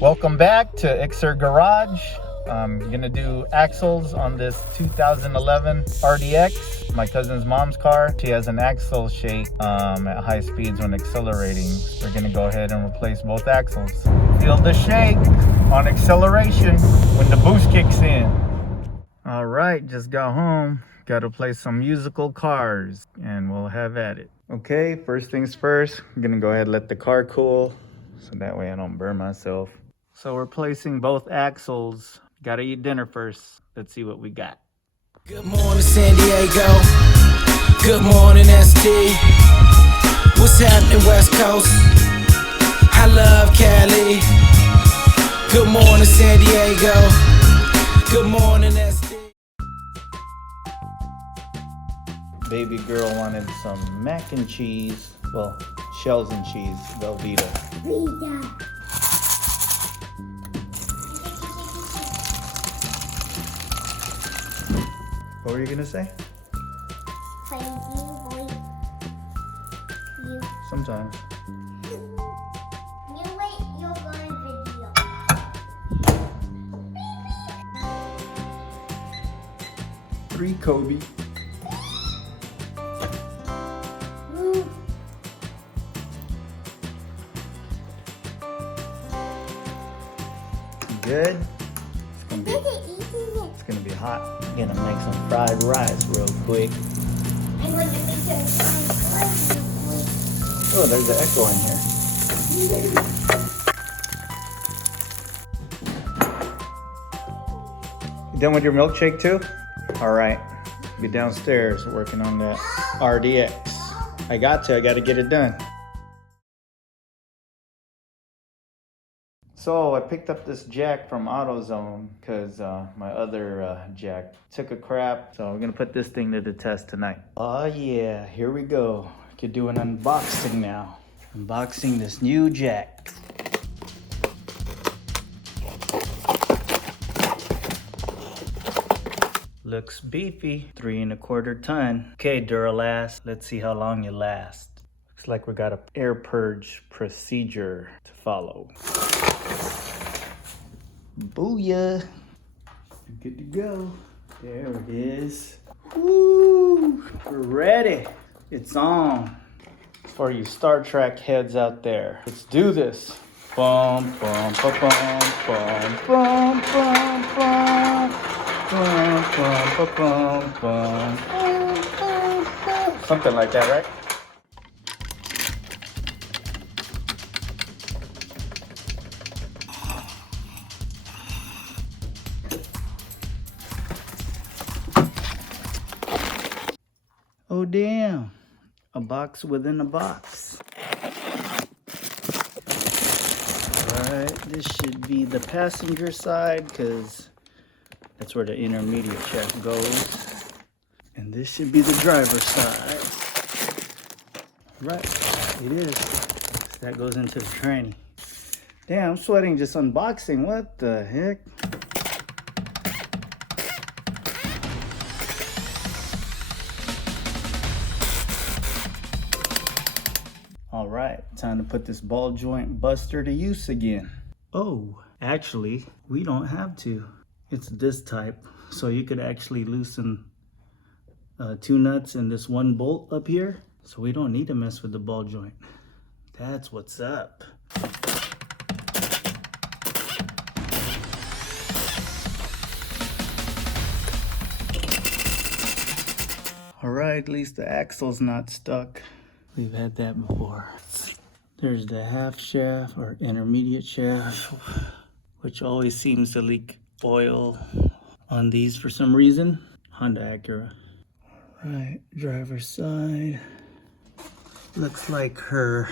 Welcome back to Acura Garage. I'm gonna do axles on this 2011 RDX, my cousin's mom's car. She has an axle shake at high speeds when accelerating. We're gonna go ahead and replace both axles. Feel the shake on acceleration when the boost kicks in. All right, just got home. Got to play some musical cars and we'll have at it. Okay, first things first, I'm gonna go ahead and let the car cool so that way I don't burn myself. So we're placing both axles. Gotta eat dinner first. Let's see what we got. Good morning, San Diego. Good morning, ST. What's happening, West Coast? I love Cali. Good morning, San Diego. Good morning, ST. Baby girl wanted some mac and cheese. Well, shells and cheese, Velveeta. What were you gonna say? Sometimes. You wait, you're going video. 3 Kobe. Good. It's gonna be hot. I'm gonna make some fried rice real quick. I'm going to make some fried rice. Oh, there's an echo in here. You done with your milkshake too? All right. Be downstairs working on that RDX. I got to get it done. So I picked up this jack from AutoZone because my other jack took a crap. So we're gonna put this thing to the test tonight. Oh yeah, here we go. I could do an unboxing now. Unboxing this new jack. Looks beefy, 3 1/4 ton. Okay, Duralast, let's see how long you last. Looks like we got an air purge procedure to follow. Booyah! Good to go. There it is. Woo! We're ready. It's on. For you Star Trek heads out there, let's do this. Bum bum bum bum bum bum bum bum bum bum bum bum bum. Something like that, right? Oh damn, a box within a box. Alright, this should be the passenger side because that's where the intermediate shaft goes. And this should be the driver's side. Right, it is. So that goes into the tranny. Damn, I'm sweating just unboxing. What the heck? All right, time to put this ball joint buster to use again. Oh, actually, we don't have to. It's this type, so you could actually loosen 2 nuts and this 1 bolt up here, so we don't need to mess with the ball joint. That's what's up. All right, at least the axle's not stuck. We've had that before. There's the half shaft or intermediate shaft, which always seems to leak oil on these for some reason. Honda Acura. All right, driver's side. Looks like her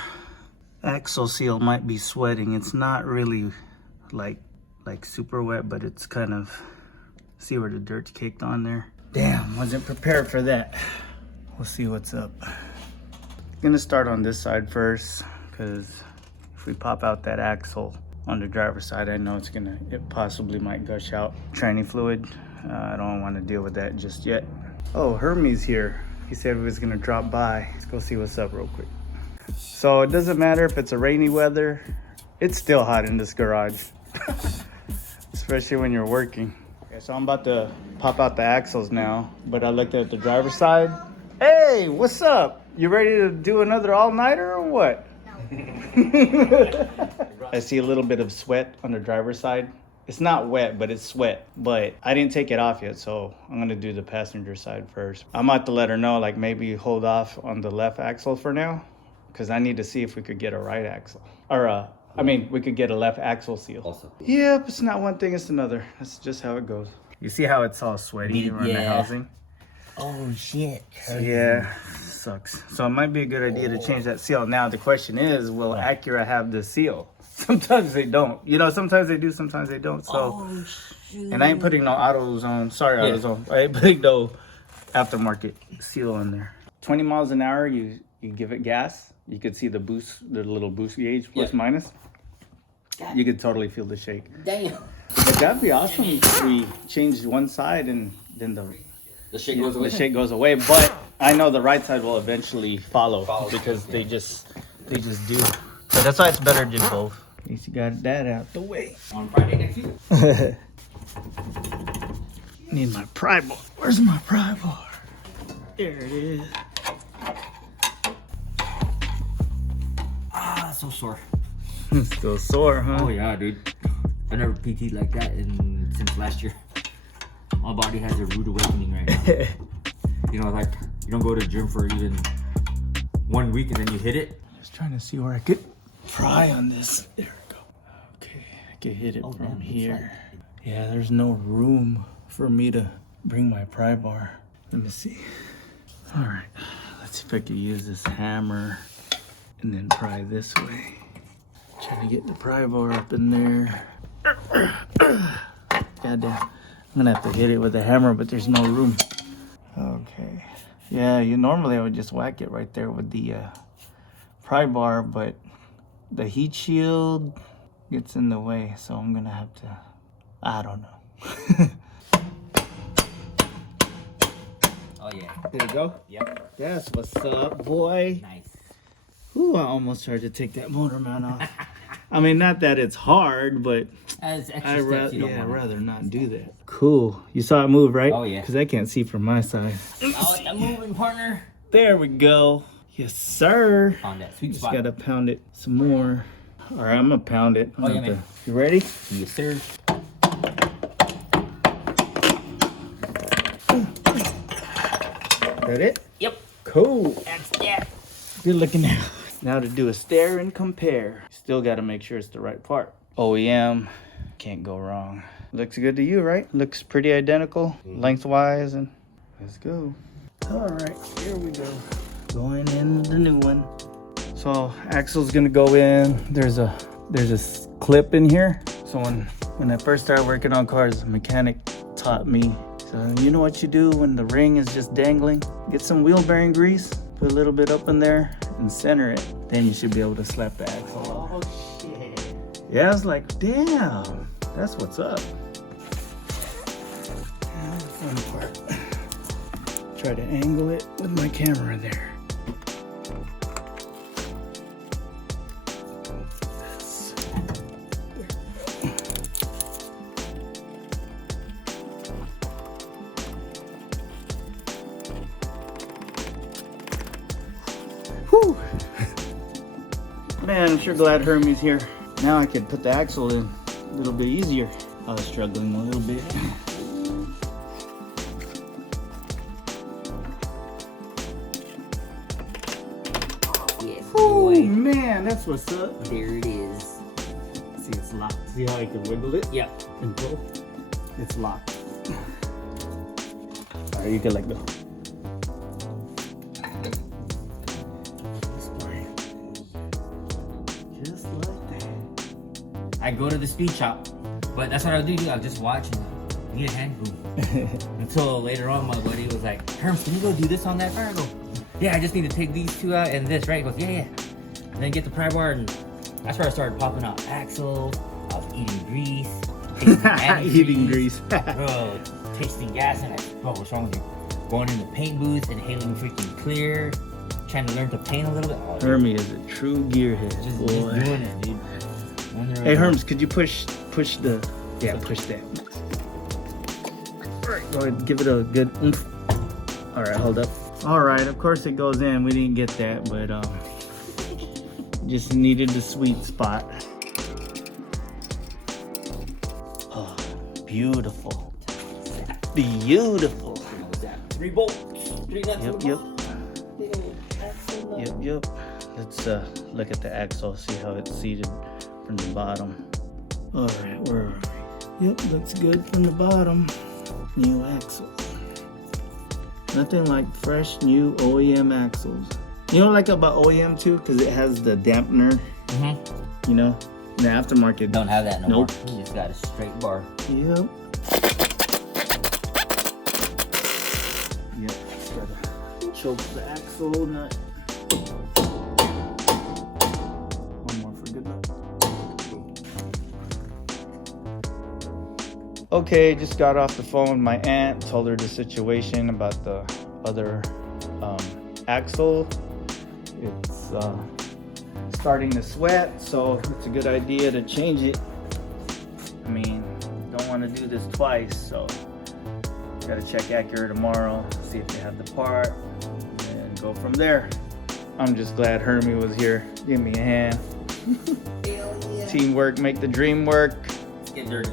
axle seal might be sweating. It's not really like super wet, but it's kind of, see where the dirt's caked on there? Damn, wasn't prepared for that. We'll see what's up. Gonna start on this side first, because if we pop out that axle on the driver's side, I know it possibly might gush out tranny fluid. I don't want to deal with that just yet. Oh, Hermie's here. He said he was gonna drop by. Let's go see what's up real quick. So it doesn't matter if it's a rainy weather, it's still hot in this garage. Especially when you're working. Okay, so I'm about to pop out the axles now, but I looked at the driver's side. Hey, what's up? You ready to do another all-nighter or what? No. I see a little bit of sweat on the driver's side. It's not wet, but it's sweat. But I didn't take it off yet, so I'm gonna do the passenger side first. I might have to let her know, like maybe hold off on the left axle for now, because I need to see if we could get a right axle. Or we could get a left axle seal. Also. Yep, it's not one thing, it's another. That's just how it goes. You see how it's all sweaty around the housing? Oh shit. Yeah, sucks. So it might be a good idea to change that seal. Now the question is, will Acura have the seal? Sometimes they don't. You know, sometimes they do, sometimes they don't. So, and I ain't putting no AutoZone. Sorry, AutoZone. I ain't putting no aftermarket seal in there. 20 miles an hour, you give it gas. You could see the boost, the little boost gauge, plus minus. You could totally feel the shake. Damn. But that'd be awesome if we changed one side and then the shake goes away. The shake goes away. But I know the right side will eventually follow because they just do. So that's why it's better to do both. At least you got that out the way. On Friday next week. Need my pry bar. Where's my pry bar? There it is. Ah, so sore. Still sore, huh? Oh yeah, dude. I never PT'd like that since last year. My body has a rude awakening right now. You know, like you don't go to the gym for even 1 week and then you hit it. Just trying to see where I could pry on this. There we go. Okay, I can hit it from here. Yeah, there's no room for me to bring my pry bar. Let me see. All right, let's see if I can use this hammer and then pry this way. Trying to get the pry bar up in there. Goddamn. I'm gonna have to hit it with a hammer, but there's no room. Okay. Yeah, normally I would just whack it right there with the pry bar, but the heat shield gets in the way, so I'm gonna have to, I don't know. Oh yeah. There you go. Yep. That's what's up, boy. Nice. Ooh, I almost tried to take that motor mount off. I mean, not that it's hard, but As extra I'd steps you don't want. rather not do that. Cool. You saw it move, right? Oh, yeah. Because I can't see from my side. Oh, I'm moving, partner. There we go. Yes, sir. On that sweet Just spot. gotta pound it some more. All right, I'm gonna pound it. Oh, yeah, man. You ready? Yes, sir. That it? Yep. Cool. That's that. Good looking now. Now to do a stare and compare. Still gotta make sure it's the right part. OEM, can't go wrong. Looks good to you, right? Looks pretty identical, lengthwise, and let's go. All right, here we go. Going in the new one. So axle's gonna go in. There's a clip in here. So when I first started working on cars, the mechanic taught me. So you know what you do when the ring is just dangling? Get some wheel bearing grease, put a little bit up in there, and center it. Then you should be able to slap the axle on. Oh shit. Yeah, I was like, damn, that's what's up. And the fun part. Try to angle it with my camera there. Whew. Man, I'm sure glad Hermie's here. Now I can put the axle in a little bit easier. I was struggling a little bit. Yes, Oh boy. man, that's what's up. There it is. See, it's locked. See how I can wiggle it? Yep. And pull? It's locked. Alright, you can let go. Just like that. I go to the speed shop, but that's what I'll do. I'll just watch and need a hand boom. Until later on, my buddy was like, "Herms, can you go do this on that car?" I go, "Yeah, I just need to take these two out and this, right?" He goes, "Yeah." And then get the pry bar, and that's where I started popping out axles. I was eating grease, tasting Eating grease. bro, tasting gas, and bro, what's wrong with you? Going in the paint booth, inhaling freaking clear, trying to learn to paint a little bit. Hermie is a true gearhead, Just boy. doing it, dude. Wonder Hey about- Herms, could you push push the, yeah, push that. All right, go ahead, give it a good oomph. All right, hold up. All right, of course it goes in. We didn't get that, but just needed the sweet spot. Oh, beautiful. Beautiful. 3 bolts, 3 nuts. Yep. Yep. Let's look at the axle, see how it's seated from the bottom. All right, where are we? Yep, looks good from the bottom. New axle. Nothing like fresh new OEM axles. You know what I like about OEM too? Because it has the dampener. You know, in the aftermarket. Don't have that no Nope. more. You just got a straight bar. Yep. Yep. Just gotta choke the axle nut. One more for good luck. Okay, just got off the phone with my aunt. Told her the situation about the other axle. It's starting to sweat, so it's a good idea to change it. I mean, don't want to do this twice, so gotta check Acura tomorrow, see if they have the part, and go from there. I'm just glad Hermie was here. Give me a hand. Teamwork make the dream work. Let's get dirty.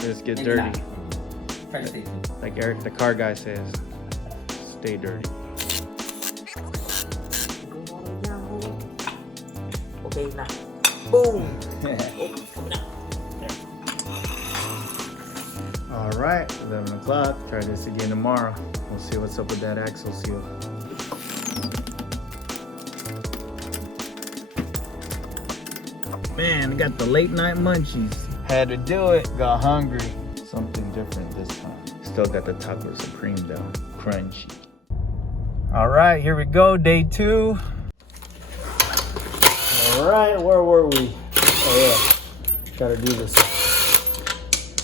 Let's get Maybe dirty. not. Try to stay clean. Like Eric, the car guy says, stay dirty. Okay, now. Boom. All right, 11 o'clock. Try this again tomorrow. We'll see what's up with that axle seal. Man, I got the late night munchies. Had to do it. Got hungry. Something different this time. Still got the Taco Supreme though. Crunchy. All right, here we go. Day 2. All right, where were we? Oh yeah, gotta do this.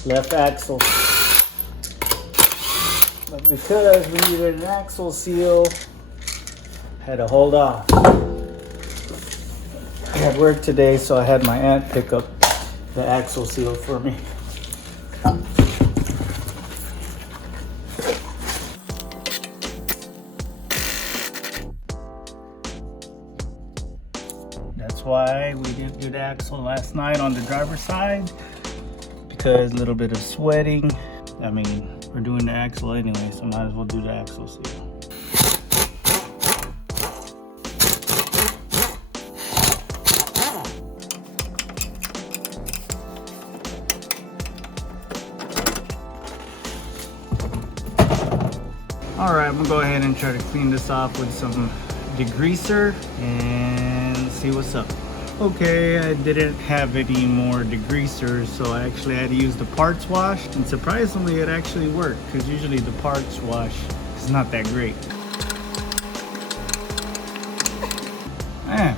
Left axle. But because we needed an axle seal, had to hold off. I had work today, so I had my aunt pick up the axle seal for me. That's why we didn't do the axle last night on the driver's side, because a little bit of sweating. I mean, we're doing the axle anyway, so might as well do the axle seal. All right, I'm gonna go ahead and try to clean this off with some degreaser and see what's up. Okay, I didn't have any more degreasers, so I actually had to use the parts wash, and surprisingly it actually worked, because usually the parts wash is not that great. Man,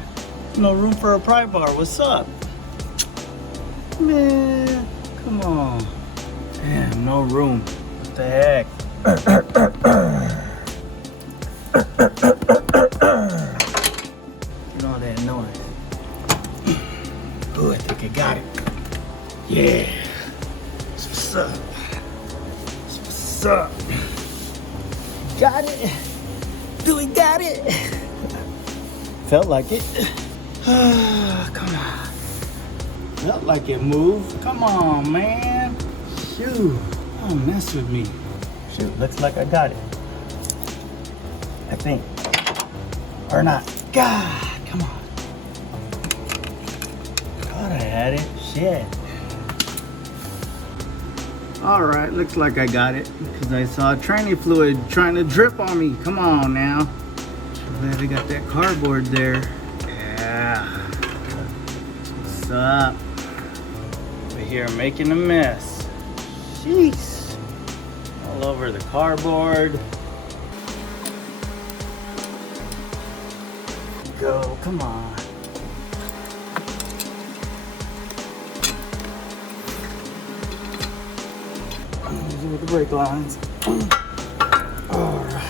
no room for a pry bar. What's up? Man, come on. Damn, no room. What the heck? You know that noise. Oh, I think I got it. Yeah. That's what's up. That's what's up. Got it. Do we got it? Felt like it. Come on. Felt like it moved. Come on, man. Shoot. Don't mess with me. Shoot, looks like I got it. I think. Or not. God, come on. Thought I had it. Shit. Alright, looks like I got it. Because I saw tranny fluid trying to drip on me. Come on now. Glad I got that cardboard there. Yeah. What's up? We're here making a mess. Jeez. All over the cardboard. Go, come on. With the brake lines. Alright.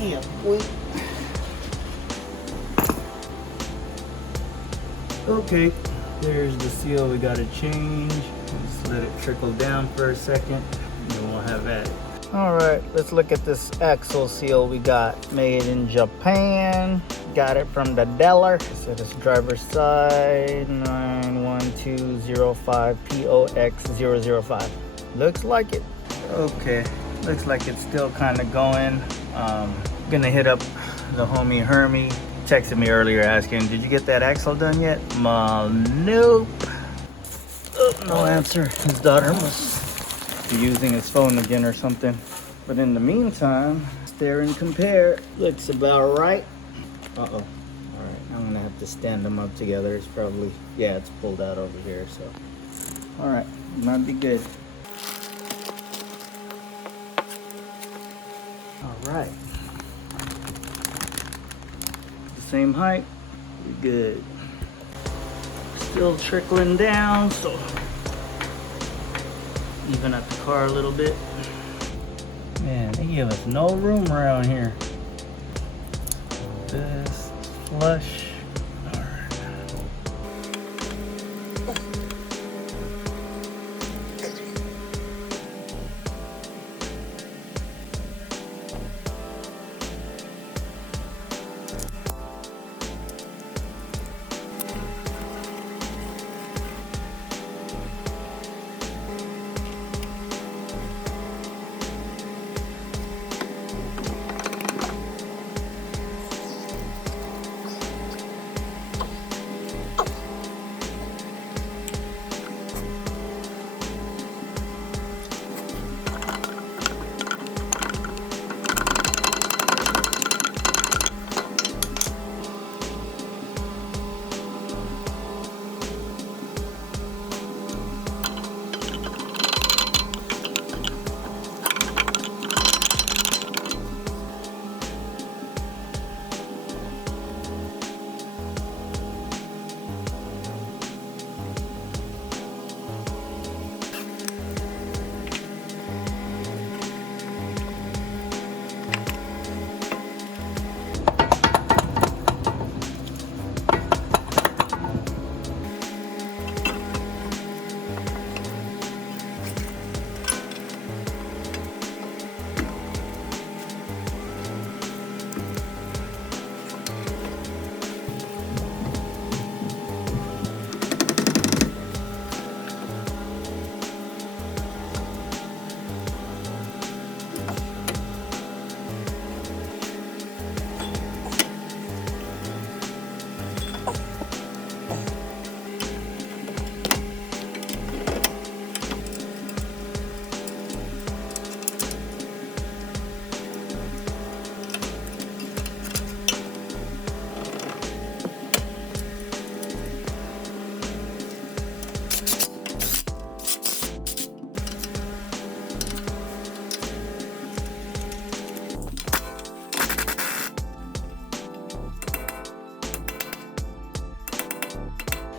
Yeah, boy. Okay, there's the seal we gotta change. Just let it trickle down for a second, and then we'll have at it. All right, let's look at this axle seal we got. Made in Japan. Got it from the dealer. So this driver's side 91205 POX005. Looks like it. Okay, looks like it's still kind of going. Gonna hit up the homie Hermie. Texted me earlier asking, did you get that axle done yet? Nope. Oh, no answer. His daughter must be using his phone again or something. But in the meantime, stare and compare. Looks about right. Uh-oh. All right, I'm gonna have to stand them up together. It's probably, yeah, it's pulled out over here, so. All right, might be good. All right. The same height, we good. Still trickling down, so even at the car a little bit. Man, they give us no room around here. This flush. All right.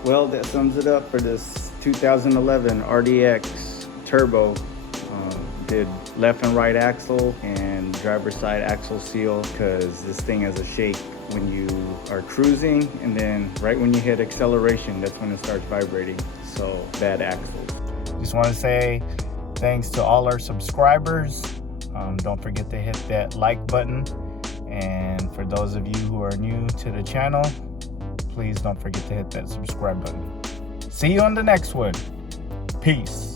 Well, that sums it up for this 2011 RDX Turbo. Did left and right axle and driver's side axle seal, because this thing has a shake when you are cruising, and then right when you hit acceleration, that's when it starts vibrating. So bad axles. Just want to say thanks to all our subscribers. Don't forget to hit that like button, and for those of you who are new to the channel, please don't forget to hit that subscribe button. See you on the next one. Peace.